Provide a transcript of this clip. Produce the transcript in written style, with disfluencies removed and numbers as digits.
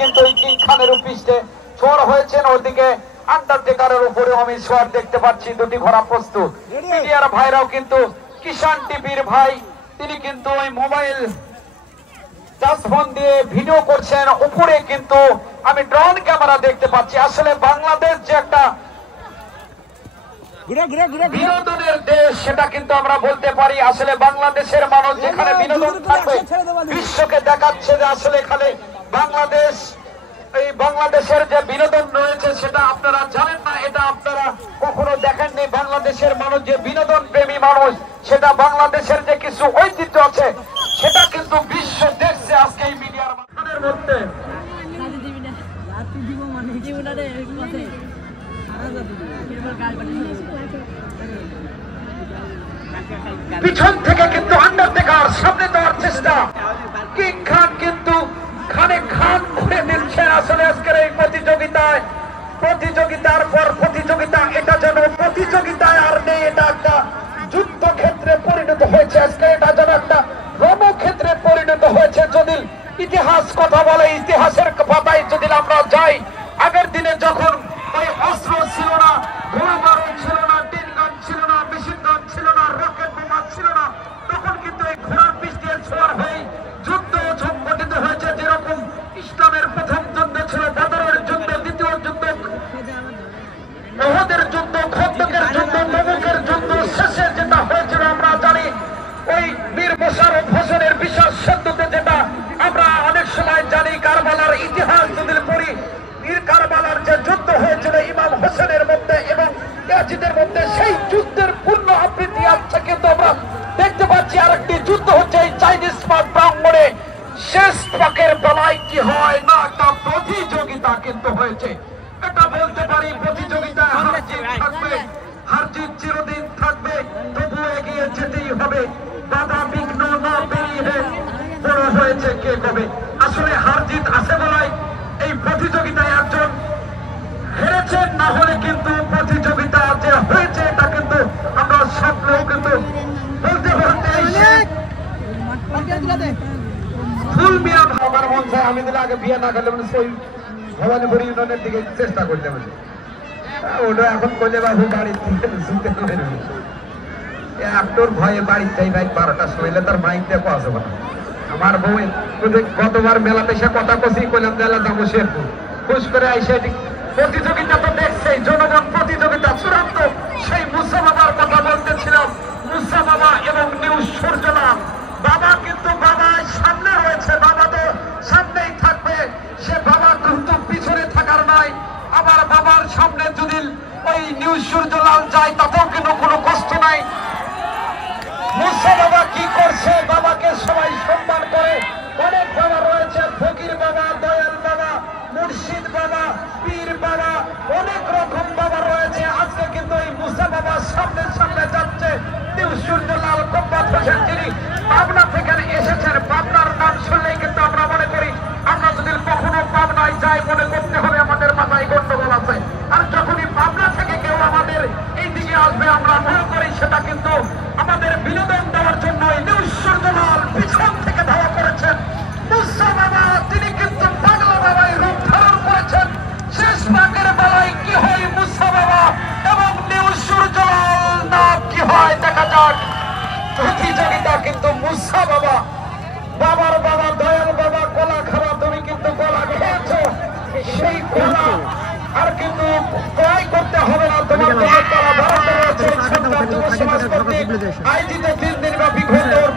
কিন্তু এই কিং খানের পৃষ্ঠে চোর হয়েছেন। ওদিকে আন্ডারটেকারের উপরে আমি সোয়ার দেখতে পাচ্ছি, দুটি ঘোড়া প্রস্তুত। মিডিয়ার ভাইরাও কিন্তু কিষান টিভির ভাই তিনি কিন্তু ওই মোবাইল টাচফোন দিয়ে ভিডিও করছেন। উপরে কিন্তু আমি ড্রোন ক্যামেরা দেখতে পাচ্ছি। আসলে বাংলাদেশ যে একটা বিনোদনের দেশ সেটা কিন্তু আমরা বলতে পারি। আসলে বাংলাদেশের মানুষ যেখানে বিনোদন থাকবে বিশ্বকে দেখাচ্ছে যে আসলে এখানে বাংলাদেশ, এই বাংলাদেশের যে বিনোদন রয়েছে সেটা আপনারা জানেন না, এটা আপনারা কখনো দেখেননি। বাংলাদেশের মানুষ যে বিনোদন প্রেমী মানুষ, সেটা বাংলাদেশের যে কিছু ঐতিহ্য আছে সেটা কিন্তু বিশ্ব দেখছে আজকে এই মিডিয়ার মধ্যে। পিছন থেকে কিন্তু আন্ডারটেকার সামনে দেওয়ার চেষ্টা, কিং খান কিন্তু খানে খান করে দিচ্ছেন। আসলে আজকের এই প্রতিযোগিতায় প্রতিযোগিতার পর প্রতিযোগিতা, এটা যেন প্রতিযোগিতায় আর নেই, এটা একটা যুদ্ধক্ষেত্রে পরিণত হয়েছে। আজকে এটা যেন একটা রণক্ষেত্রে পরিণত হয়েছে। যদি ইতিহাস কথা বলে, ইতিহাসের পাতায় যদি আমরা যাই, আগের দিনে যখন ওই অস্ত্র ছিল না, গোলাবারুদ ছিল না, টিন গান ছিল না, মেশিন গান ছিল না, রকেট বোমা ছিল না, তখন কিন্তু এই ঘোড়ার পিঠ দিয়ে ছোঁয়ার হয়ে যুদ্ধ সংগঠিত হয়েছে। যেরকম ইসলামের প্রথম যুদ্ধ ছিল বদরের যুদ্ধ, দ্বিতীয় যুদ্ধ ওহদের যুদ্ধ, খন্দকের যুদ্ধ, তবুকের যুদ্ধ, শেষে যেটা হয়েছিল আমরা জানি ওই বীর মোশাররফ হোসেনের বিশাল সেতুতে, যেটা আমরা অনেক সময় জানি। কারবালার ইতিহাস যদি পড়ি, কারবালার যে যুদ্ধ হয়েছিল ইমাম হোসেনের মধ্যে এবং ইয়াজিদের মধ্যে, সেই যুদ্ধের পূর্ণ আবৃত্তি আছে কিন্তু আমরা দেখতে পাচ্ছি। আরেকটি যুদ্ধ হচ্ছে এই চাইনিজ পাক প্রাঙ্গণে। শেষ পাকের বেলায় কি হয় না, একটা প্রতিযোগিতা কিন্তু হয়েছে, এটা বলতে পারি। প্রতিযোগিতায় হার জিত থাকবে, হার জিত চিরদিন থাকবে, তবু এগিয়ে যেতেই হবে। বাধা বিঘ্ন না পেরিয়ে বড় হয়েছে কে কবে। আসলে হার জিত আছে বলাই এই প্রতিযোগিতায় একজন হেরেছেন, না হলে কিন্তু প্রতিযোগিতা যে হয়েছে এটা কিন্তু আমরা সব লোক কিন্তু বলতে বলতে ফুল মিয়া আমার মন চায় আমি দিলে আগে বিয়ে না করলে মানে সেই ভবানীপুর ইউনিয়নের দিকে চেষ্টা করতে হবে। ওটা এখন করলে বাবু বাড়ির থেকে শুনতে হবে না, একটোর ভয়ে বাড়ির চাই ভাই 12টার সময় তার মাইক দেখো আসবে না। আমার বউ গতবার মেলাতে সে কথা কষি করলাম মেলা যাবো শেরপুর, খুশ করে আইসে প্রতিযোগিতা তো দেখছে জনগণ, প্রতিযোগিতা চূড়ান্ত। সেই মুসা বাবার কথা বলতেছিলাম, মুসা বাবা এবং নিউজ সূর্যলাল বাবা কিন্তু বাবা সামনে রয়েছে, বাবা তো সামনেই থাকবে। সে বাবা কিন্তু পিছনে থাকার নয়, আবার বাবার সামনে যদি ওই নিউজ সূর্যলাল যায় তাতেও কিন্তু কোনো কষ্ট নাই। মুসা বাবা কি করছে, বাবাকে সবাই সম্মান করে। অনেক বাবা রয়েছে, ফকির বাবা, দয়াল বাবা, মুর্শিদ বাবা, পীর বাবা, অনেক রকম বাবা রয়েছে। আজকে কিন্তু এই মুসা বাবা সামনে সামনে যাচ্ছে। নিউজ সূর্যলাল কব্বাত হোসেন যিনি পাবনা থেকে এসেছেন, পাবনার নাম শুনলেই কিন্তু আমরা মনে করি, আমরা যদি কখনো পাবনায় যাই মনে করতে হবে আমাদের মাথায় গন্ডগোল আছে। আর যখনই পাবনা থেকে কেউ আমাদের এই দিকে আসবে আমরা মনে করি সেটা কিন্তু আমাদের বিনোদন দেওয়ার জন্য নিউজ সূর্যলাল পিছন থেকে ধাওয়া করেছেন। মুসা বাবা তিনি কিন্তু পাগলা বাবাই রূপ ধারণ করেছেন। শেষ পাকের বেলায় কি হয় মুসা বাবা এবং নিউজ সূর্যলাল না কি হয় দেখা যাক। প্রতিযোগিতা কিন্তু মুসা বাবা, বাবার বাবা, দয়াল বাবা, কলা খাওয়া, তুমি কিন্তু কলা খেয়েছো, সেই কলা আর কিন্তু ক্রয় করতে হবে না। তোমার আয়োজিত 3 দিনব্যাপী ঘোড়দৌড়